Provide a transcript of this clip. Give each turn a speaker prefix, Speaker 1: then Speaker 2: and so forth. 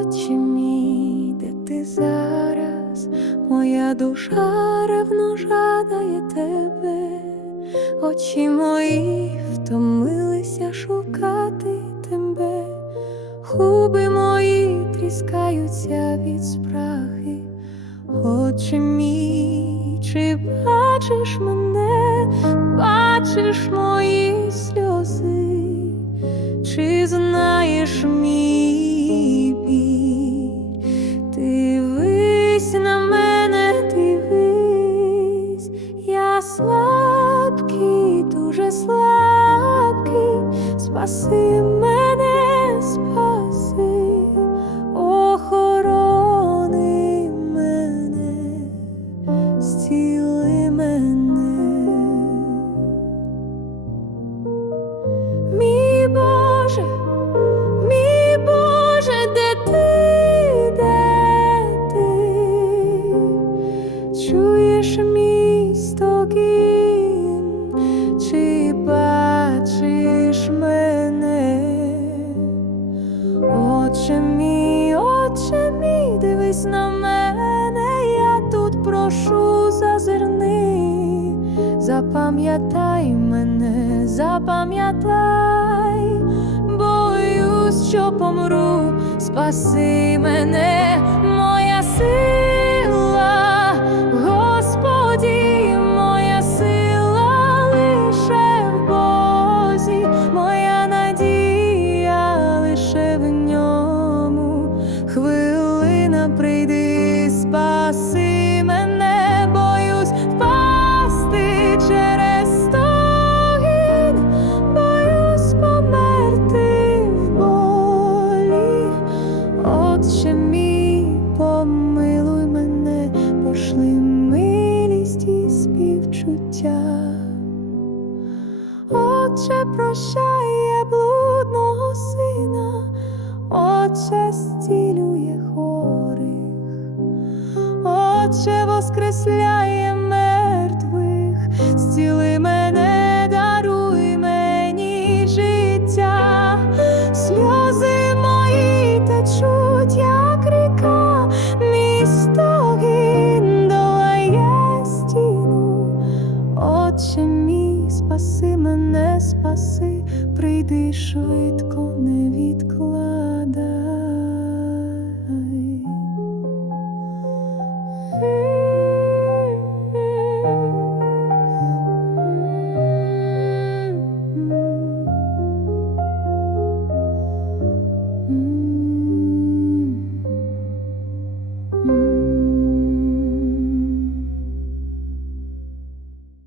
Speaker 1: Отче мій, де ти зараз, моя душа ревно жадає тебе, очі мої втомилися шукати тебе, губи мої тріскаються від спраги. Отче мій, чи бачиш мене, бачиш мої сльози, чи знаєш мій спаси мене, спаси, охорони мене, зціли мене. Мій Боже, мій Боже, де ти, де ти? Чуєш мій стогін, прошу зазирни, запам'ятай мене, запам'ятай, боюсь, що помру, спаси мене, Отче, прощає блудного сина, Отче зцілює хорих, Отче воскресляє мертвих, зціли мене, швидко, не відкладай.